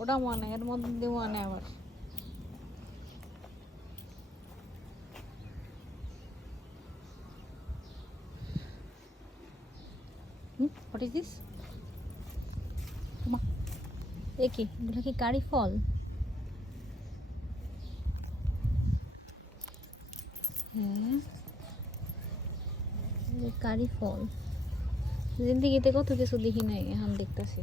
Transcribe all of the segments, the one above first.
ওটা মনে, এর মধ্যে মনে আবার। হোয়াট ইজ দিস এ কি? এগুলো কি কারি ফল? হ্যাঁ কারি ফল। জিন্দিগিতে কত কিছু দেখি নাই, এখন দেখতেছি।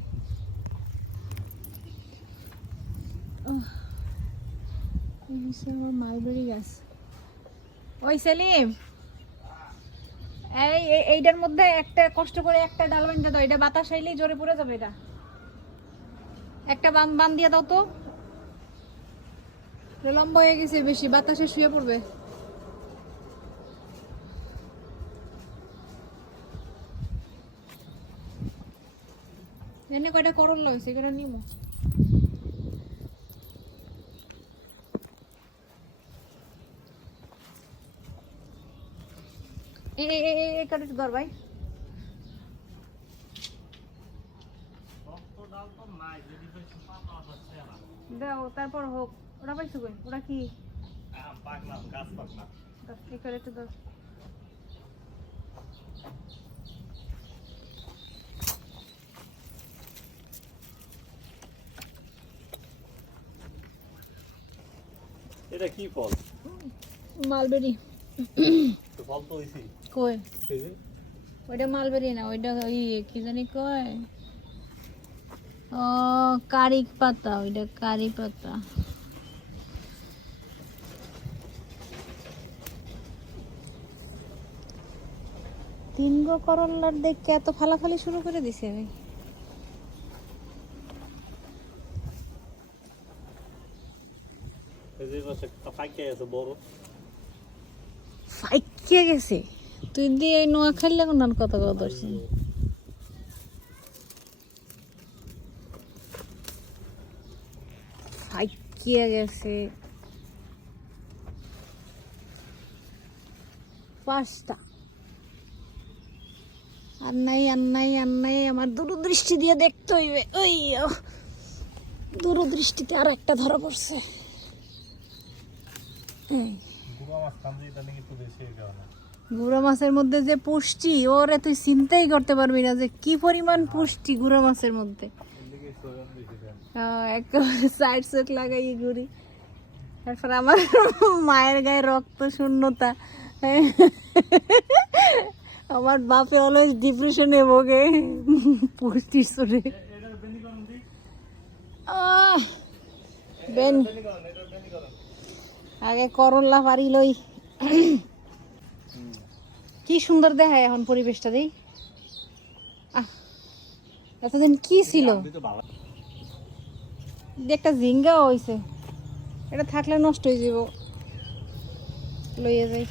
এই, এই- এইটার মধ্যে একটা কষ্ট করে একটা ডাল দাও, এটা বাতাস আইলেই জোরে পড়ে যাবে এটা। একটা বান দিয়ে দাও তো। লম্বা হয়ে গেছে বেশি, বাতাসে শুয়ে পড়বে। এনে কয়টা করল হয়েছে এগুলো নিমো। এই এই এই ভাই। দাও তারপর হোক। ওটা পাইছো কই? ওটা কি? এই এটা কি ফল? মালবেরি। ফল তো হইছি কই ওইটা মালবেরি না ওইটা ওই কি জানি কয়? ও কারি পাতা ওইটা কারি পাতা। তিন গো করল্লার দেখে এত ফালাফালি শুরু করে দিছে ভাই এই যে পাশে পাইকে আছে বড়। ফাইকে গেছে? তুই দিয়ে এই নোয়া খাইলে কোন কথা কত দর্শন ফাইকিয়া গেছে। পাঁচটা। আর নাই আর নাই আর নাই আমার দূরদৃষ্টি দিয়ে দেখতে হইবে। ওই ও, দূরদৃষ্টিতে আর একটা ধরা পড়ছে। এই। গুড়া মাছের মধ্যে যে পুষ্টি, ওরে তুই চিন্তাই করতে পারবি না যে কি পরিমাণ পুষ্টি গুঁড়ো মাছের মধ্যে। একেবারে সাইড সেট লাগাই ঘুরি তারপর আমার মায়ের গায়ে রক্ত শূন্যতা। আমার বাপে অলওয়েজ ডিপ্রেশনে ভোগে পুষ্টি সুরে বেন। আগে করল্লা পারি লই। কি সুন্দর দেখায় এখন পরিবেশটা দেই। আহ, এতদিন কি ছিল? একটা জিঙ্গাও হয়েছে এটা থাকলে নষ্ট হয়ে যাব লইয়া যাই।